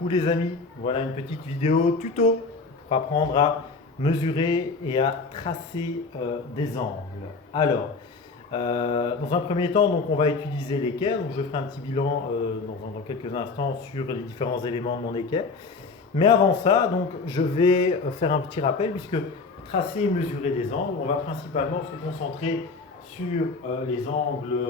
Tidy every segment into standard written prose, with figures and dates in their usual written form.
Coucou les amis, voilà une petite vidéo tuto pour apprendre à mesurer et à tracer des angles. Alors, dans un premier temps, donc, on va utiliser l'équerre. Donc, je ferai un petit bilan dans quelques instants sur les différents éléments de mon équerre. Mais avant ça, donc, je vais faire un petit rappel puisque tracer et mesurer des angles, on va principalement se concentrer sur les angles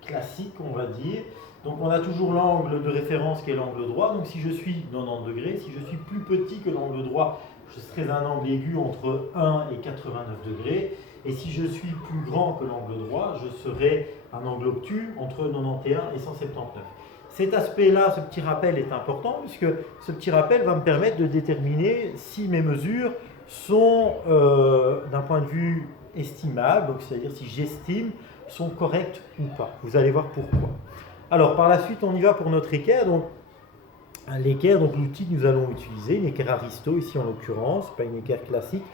classiques, on va dire. Donc on a toujours l'angle de référence qui est l'angle droit. Donc si je suis 90 degrés, si je suis plus petit que l'angle droit, je serai un angle aigu entre 1 et 89 degrés. Et si je suis plus grand que l'angle droit, je serai un angle obtus entre 91 et 179. Cet aspect-là, ce petit rappel est important puisque ce petit rappel va me permettre de déterminer si mes mesures sont d'un point de vue estimable, donc c'est-à-dire si j'estime, sont correctes ou pas. Vous allez voir pourquoi. Alors par la suite, on y va pour notre équerre. Donc l'équerre, donc l'outil que nous allons utiliser, une équerre Aristo ici en l'occurrence, pas une équerre classique.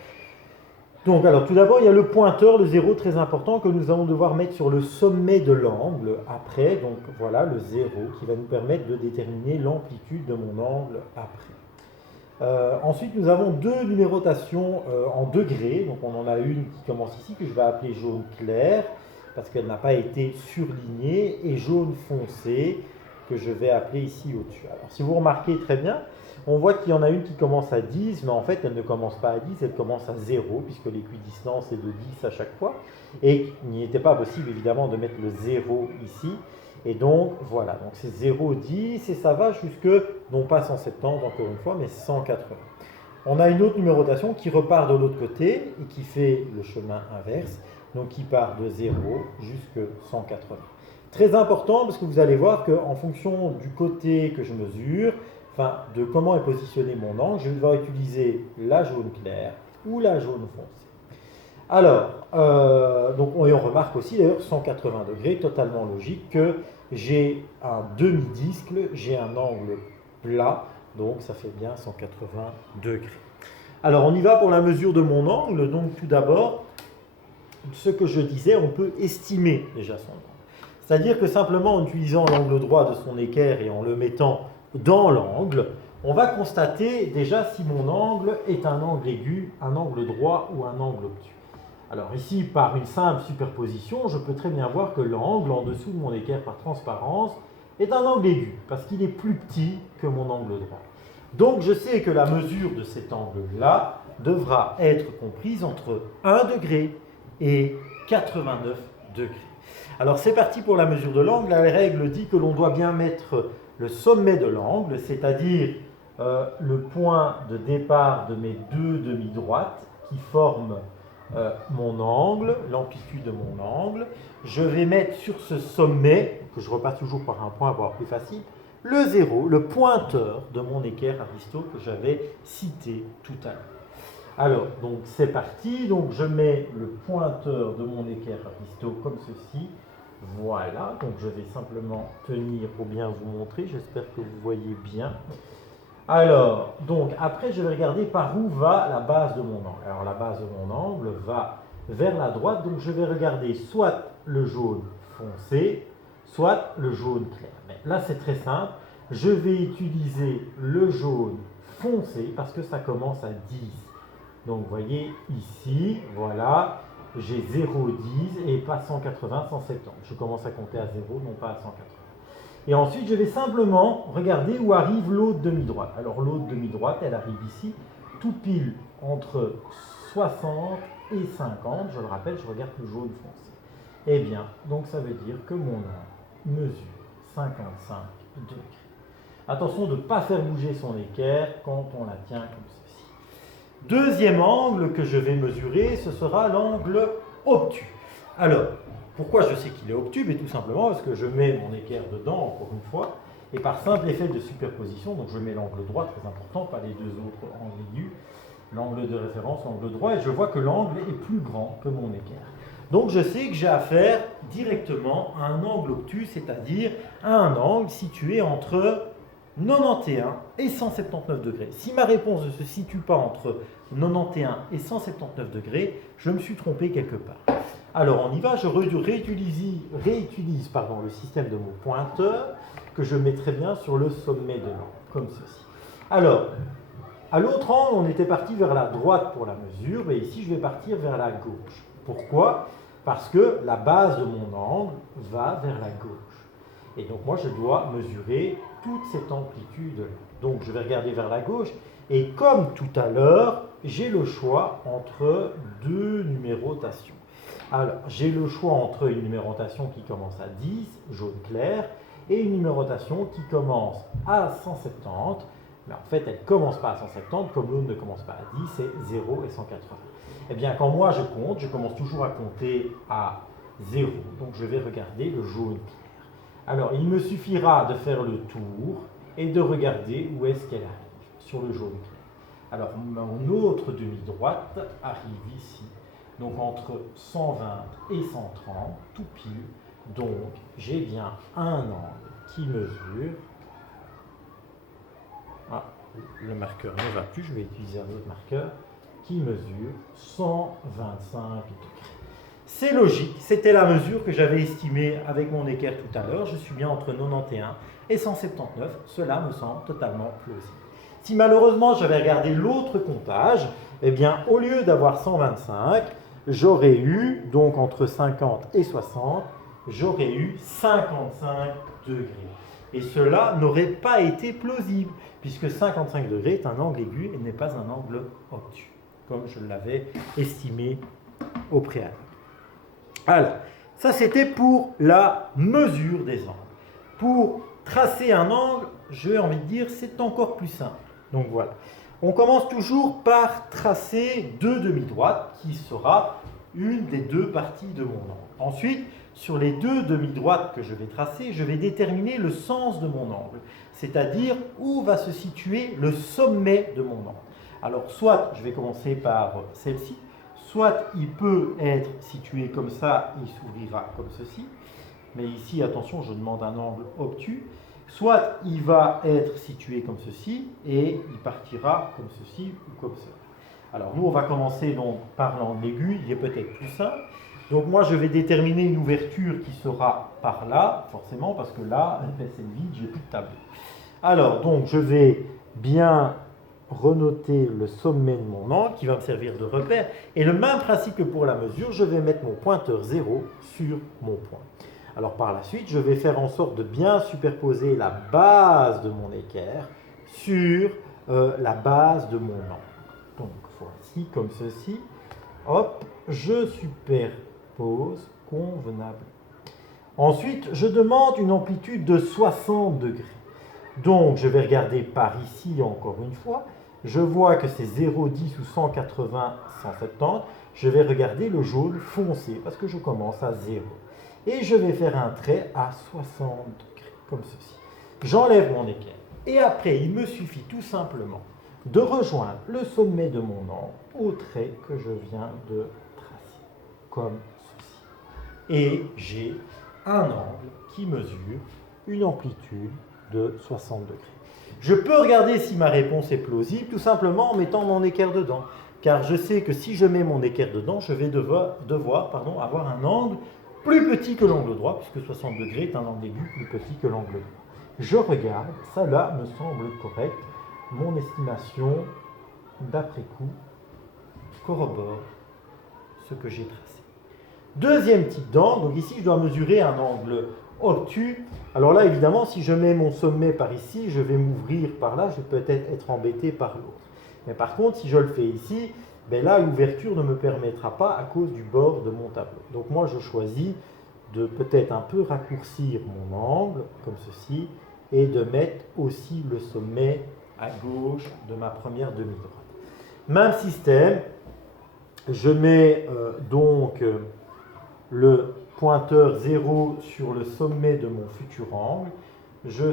Donc alors tout d'abord, il y a le pointeur, le 0 très important que nous allons devoir mettre sur le sommet de l'angle après. Donc voilà le 0 qui va nous permettre de déterminer l'amplitude de mon angle après. Ensuite, nous avons deux numérotations en degrés. Donc on en a une qui commence ici que je vais appeler jaune clair parce qu'elle n'a pas été surlignée, et jaune foncé que je vais appeler ici au-dessus. Alors si vous remarquez très bien, on voit qu'il y en a une qui commence à 10, mais en fait elle ne commence pas à 10, elle commence à 0 puisque l'équidistance est de 10 à chaque fois, et il n'était pas possible évidemment de mettre le 0 ici. Et donc voilà, donc c'est 0, 10 et ça va jusque, non pas 170 encore une fois, mais 180. On a une autre numérotation qui repart de l'autre côté et qui fait le chemin inverse, donc qui part de 0 jusqu'à 180. Très important parce que vous allez voir qu'en fonction du côté que je mesure, enfin de comment est positionné mon angle, je vais devoir utiliser la jaune claire ou la jaune foncée. Alors, donc on remarque aussi d'ailleurs 180 degrés, totalement logique que j'ai un demi-disque, j'ai un angle plat, donc ça fait bien 180 degrés. Alors on y va pour la mesure de mon angle. Donc tout d'abord, ce que je disais, on peut estimer déjà son angle. C'est-à-dire que simplement en utilisant l'angle droit de son équerre et en le mettant dans l'angle, on va constater déjà si mon angle est un angle aigu, un angle droit ou un angle obtus. Alors ici, par une simple superposition, je peux très bien voir que l'angle en dessous de mon équerre par transparence est un angle aigu, parce qu'il est plus petit que mon angle droit. Donc je sais que la mesure de cet angle-là devra être comprise entre 1 degré et 89 degrés. Alors c'est parti pour la mesure de l'angle. La règle dit que l'on doit bien mettre le sommet de l'angle, c'est-à-dire le point de départ de mes deux demi-droites qui forment mon angle, l'amplitude de mon angle. Je vais mettre sur ce sommet, que je repasse toujours par un point pour avoir plus facile, le 0, le pointeur de mon équerre Aristo que j'avais cité tout à l'heure. Alors, donc c'est parti, donc je mets le pointeur de mon équerre Aristo comme ceci. Voilà, donc je vais simplement tenir pour bien vous montrer, j'espère que vous voyez bien. Alors, donc après je vais regarder par où va la base de mon angle. Alors la base de mon angle va vers la droite, donc je vais regarder soit le jaune foncé, soit le jaune clair. Mais là c'est très simple, je vais utiliser le jaune foncé parce que ça commence à 10. Donc vous voyez ici, voilà, j'ai 0, 10 et pas 180, 170. Je commence à compter à 0, non pas à 180. Et ensuite, je vais simplement regarder où arrive l'autre demi-droite. Alors l'autre demi-droite, elle arrive ici, tout pile entre 60 et 50. Je le rappelle, je regarde le jaune foncé. Eh bien, donc ça veut dire que mon angle mesure 55 degrés. Attention de ne pas faire bouger son équerre quand on la tient comme ceci. Deuxième angle que je vais mesurer, ce sera l'angle obtus. Alors, pourquoi je sais qu'il est obtus? Mais tout simplement parce que je mets mon équerre dedans, encore une fois, et par simple effet de superposition, donc je mets l'angle droit, très important, pas les deux autres angles aigus, l'angle de référence, l'angle droit, et je vois que l'angle est plus grand que mon équerre. Donc je sais que j'ai affaire directement à un angle obtus, c'est-à-dire à un angle situé entre 91 et 179 degrés. Si ma réponse ne se situe pas entre 91 et 179 degrés, je me suis trompé quelque part. Alors on y va, je réutilise le système de mon pointeur. que je mettrai bien sur le sommet de l'angle, comme ceci. Alors, à l'autre angle, on était parti vers la droite pour la mesure, et ici, je vais partir vers la gauche. Pourquoi? Parce que la base de mon angle va vers la gauche. Et donc, moi, je dois mesurer toute cette amplitude-là. Donc, je vais regarder vers la gauche, et comme tout à l'heure, j'ai le choix entre deux numérotations. Alors, j'ai le choix entre une numérotation qui commence à 10, jaune clair, et une numérotation qui commence à 170, mais en fait, elle ne commence pas à 170, comme l'autre ne commence pas à 10, c'est 0 et 180. Eh bien, quand moi je compte, je commence toujours à compter à 0, donc je vais regarder le jaune clair. Alors, il me suffira de faire le tour et de regarder où est-ce qu'elle arrive, sur le jaune clair. Alors, mon autre demi-droite arrive ici, donc entre 120 et 130, tout pile. Donc, j'ai bien un angle qui mesure... Ah, le marqueur ne va plus, je vais utiliser un autre marqueur, qui mesure 125 degrés. C'est logique, c'était la mesure que j'avais estimée avec mon équerre tout à l'heure. Je suis bien entre 91 et 179, cela me semble totalement plausible. Si malheureusement j'avais regardé l'autre comptage, eh bien au lieu d'avoir 125, j'aurais eu, donc entre 50 et 60, j'aurais eu 55 degrés. Et cela n'aurait pas été plausible, puisque 55 degrés est un angle aigu et n'est pas un angle obtus, comme je l'avais estimé au préalable. Alors, ça c'était pour la mesure des angles. Pour tracer un angle, j'ai envie de dire, c'est encore plus simple. Donc voilà. On commence toujours par tracer deux demi-droites, qui sera une des deux parties de mon angle. Ensuite, sur les deux demi-droites que je vais tracer, je vais déterminer le sens de mon angle, c'est-à-dire où va se situer le sommet de mon angle. Alors, soit je vais commencer par celle-ci, soit il peut être situé comme ça, il s'ouvrira comme ceci, mais ici, attention, je demande un angle obtus, soit il va être situé comme ceci, et il partira comme ceci ou comme cela. Alors nous, on va commencer donc par l'angle aigu, il est peut-être plus simple. Donc moi, je vais déterminer une ouverture qui sera par là, forcément, parce que là, c'est vide, j'ai plus de tableau. Alors, donc, je vais bien renoter le sommet de mon angle, qui va me servir de repère. Et le même principe que pour la mesure, je vais mettre mon pointeur 0 sur mon point. Alors par la suite, je vais faire en sorte de bien superposer la base de mon équerre sur la base de mon angle. Donc voici comme ceci. Hop, je superpose convenablement. Ensuite, je demande une amplitude de 60 degrés. Donc je vais regarder par ici encore une fois. Je vois que c'est 0,10 ou 180, 170. Je vais regarder le jaune foncé parce que je commence à 0. Et je vais faire un trait à 60 degrés, comme ceci. J'enlève mon équerre. Et après, il me suffit tout simplement de rejoindre le sommet de mon angle au trait que je viens de tracer, comme ceci. Et j'ai un angle qui mesure une amplitude de 60 degrés. Je peux regarder si ma réponse est plausible, tout simplement en mettant mon équerre dedans. Car je sais que si je mets mon équerre dedans, je vais devoir avoir un angle plus petit que l'angle droit, puisque 60 degrés est un angle aigu plus petit que l'angle droit. Je regarde, ça là me semble correct. Mon estimation d'après coup corrobore ce que j'ai tracé. Deuxième type d'angle, donc ici je dois mesurer un angle obtus. Alors là évidemment, si je mets mon sommet par ici, je vais m'ouvrir par là, je vais peut-être être embêté par l'autre. Mais par contre, si je le fais ici, ben là, l'ouverture ne me permettra pas à cause du bord de mon tableau. Donc moi, je choisis de peut-être un peu raccourcir mon angle, comme ceci, et de mettre aussi le sommet à gauche de ma première demi-droite. Même système, je mets donc le pointeur 0 sur le sommet de mon futur angle. Je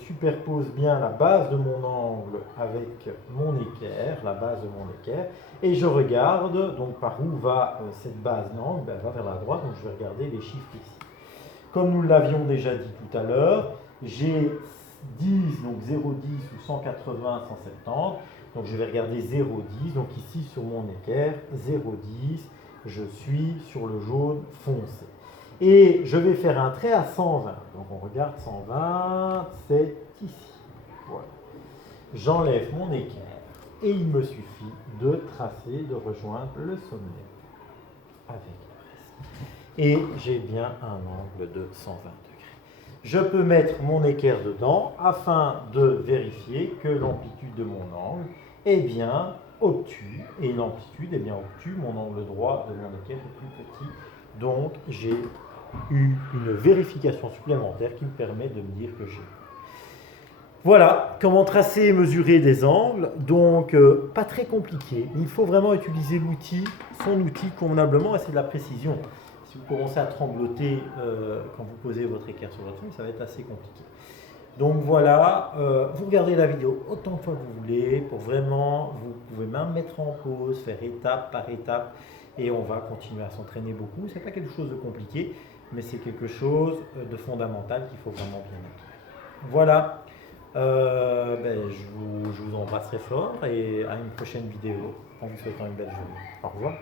superpose bien la base de mon angle avec mon équerre, la base de mon équerre, et je regarde donc par où va cette base d'angle. Ben, elle va vers la droite, donc je vais regarder les chiffres ici. Comme nous l'avions déjà dit tout à l'heure, j'ai 10, donc 0,10 ou 180, 170, donc je vais regarder 0,10, donc ici sur mon équerre, 0,10, je suis sur le jaune foncé. Et je vais faire un trait à 120. Donc on regarde 120, c'est ici. Voilà. J'enlève mon équerre et il me suffit de tracer, de rejoindre le sommet avec la presse. Et j'ai bien un angle de 120 degrés. Je peux mettre mon équerre dedans afin de vérifier que l'amplitude de mon angle est bien obtue. Et l'amplitude est bien obtue, mon angle droit de mon équerre est plus petit. Donc j'ai eu une vérification supplémentaire qui me permet de me dire que j'ai. Voilà comment tracer et mesurer des angles, donc pas très compliqué. Il faut vraiment utiliser l'outil, son outil convenablement et c'est de la précision. Si vous commencez à trembloter quand vous posez votre équerre sur votre feuille, ça va être assez compliqué. Donc voilà, vous regardez la vidéo autant de fois que vous voulez, pour vraiment, vous pouvez même mettre en pause, faire étape par étape, et on va continuer à s'entraîner beaucoup. Ce n'est pas quelque chose de compliqué, mais c'est quelque chose de fondamental qu'il faut vraiment bien mettre. Voilà. Je vous embrasse très fort et à une prochaine vidéo en vous souhaitant une belle journée. Au revoir.